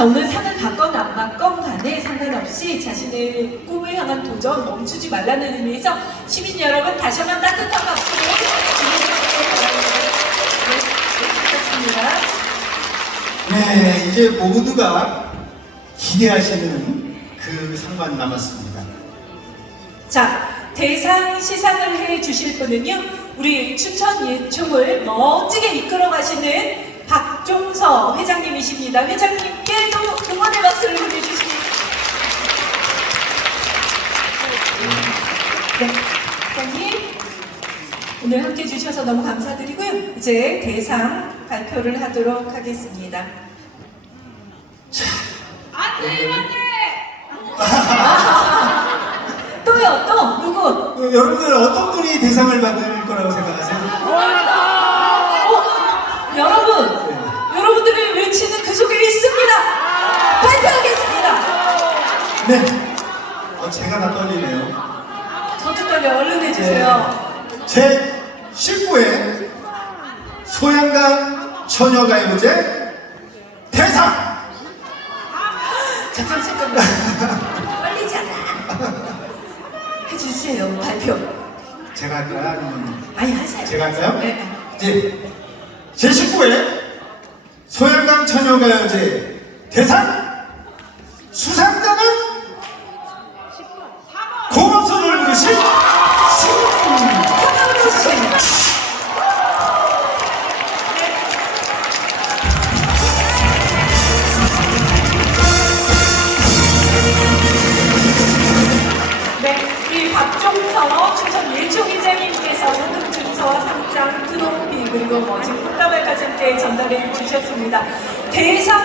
자, 오늘 상을 받건 안 받건 간에 상관없이 자신의 꿈을 향한 도전 멈추지 말라는 의미에서 시민 여러분 다시 한번 따뜻한 박수로 네, 부탁드립니다. 네, 이제 모두가 기대하시는 그 상관 남았습니다. 자, 대상 시상을 해 주실 분은요, 우리 춘천 예총을 멋지게 이끌어 가시는 박종서 회장님이십니다. 회장님께도 응원의 박수를 보내주십니다. 네, 회장님. 오늘 함께 해주셔서 너무 감사드리고요. 이제 대상 발표를 하도록 하겠습니다. 또요, 또 누구? 어, 여러분들 어떤 분이 대상을 받을 거라고 생각하세요? 어, 여러분, 여러분들을 외치는 그 속에 있습니다. 발표하겠습니다. 네, 어, 제가 다 떨리네요. 저도 떨려 얼른 해주세요. 제 19회 소양강 처녀가요제 대상! 잠깐 잠깐만. 않아. 해주세요 발표. 제가 할까요? 아니면 아니 하세요. 제가 할까요? 네. 이제 제 19회 소양강 처녀가요제 대상 그리고 멋진 꽃다발까지 함께 전달해 주셨습니다. 대상